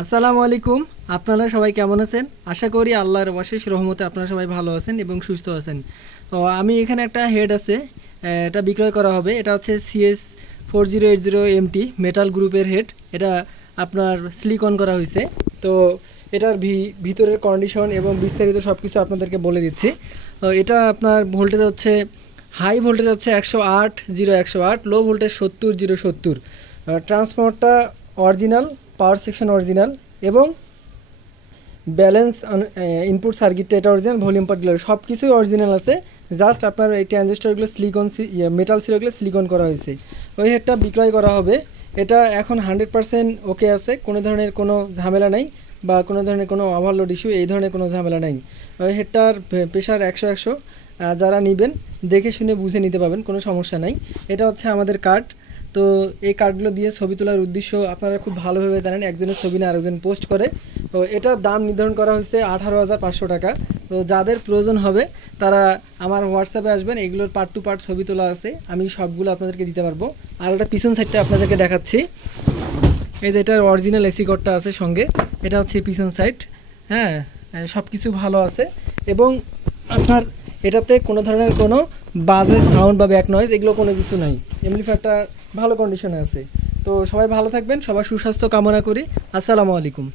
আসসালামু আলাইকুম। আপনারা সবাই কেমন আছেন? আশা করি আল্লাহর অশেষ রহমতে আপনারা সবাই ভালো আছেন এবং সুস্থ আছেন। তো আমি এখানে একটা হেড আছে এটা বিক্রয় করা হবে। এটা হচ্ছে CS four zero eight zero MT metal গ্রুপের হেড এটা আপনার সিলিকন করা হয়েছে। তো এটার ভিতরের কন্ডিশন এবং বিস্তারিত সব কিছু আপনাদেরকে বলে দিচ্ছি। এটা আপনার ভোল্টেজ হচ্ছে হাই ভোল্টেজ হচ্ছে একশো আট জিরো একশো আট লো ভোল্টেজ সত্তর জিরো সত্তর। ট্রান্সফর্মারটা অরিজিনাল পাওয়ার সেকশন অরিজিনাল এবং ব্যালেন্স ইনপুট সার্কিটটা এটা অরিজিনাল ভলিউম পার্টগুলো সব কিছুই অরিজিনাল আছে। জাস্ট আপনার এই ট্রানজিস্টরগুলো সিলিকন মেটাল সিলগুলো সিলিকন করা হয়েছে। ওই হেডটা বিক্রয় করা হবে। এটা এখন হান্ড্রেড পার্সেন্ট ওকে আছে। কোনো ধরনের কোনো ঝামেলা নেই বা কোনো ধরনের কোনো ওভারলোড ইস্যু এই ধরনের কোনো ঝামেলা নেই। ওই হেডটার প্রেশার একশো একশো। যারা নেবেন, দেখে শুনে বুঝে নিতে পারবেন, কোনো সমস্যা নাই। এটা হচ্ছে আমাদের কার্ড তো এই কার্ডগুলো দিয়ে ছবি তোলার উদ্দেশ্য আপনারা খুব ভালোভাবে জানেন, একজনের ছবি না আরেকজন পোস্ট করে। তো এটার দাম নির্ধারণ করা হয়েছে আঠারো হাজার পাঁচশো টাকা। তো যাদের প্রয়োজন হবে, তারা আমার হোয়াটসঅ্যাপে আসবেন, এগুলোর পার্ট টু পার্ট ছবি তোলা আছে। আমি সবগুলো আপনাদেরকে দিতে পারব। আর একটা পিছন সাইডটা আপনাদেরকে দেখাচ্ছি। এই যে এটার অরিজিনাল এসি কোডটা আছে সঙ্গে, এটা হচ্ছে পিছন সাইড হ্যাঁ সব কিছু ভালো আছে। এবং আপনার এটাতে কোনো ধরনের কোনো বাজে সাউন্ড বা ব্যাক নয়েজ এগুলো কোনো কিছু নাই। এমনিফায়ারটা ভালো কন্ডিশনে আছে। তো সবাই ভালো থাকবেন, সবার সুস্বাস্থ্য কামনা করি। আসসালামু আলাইকুম।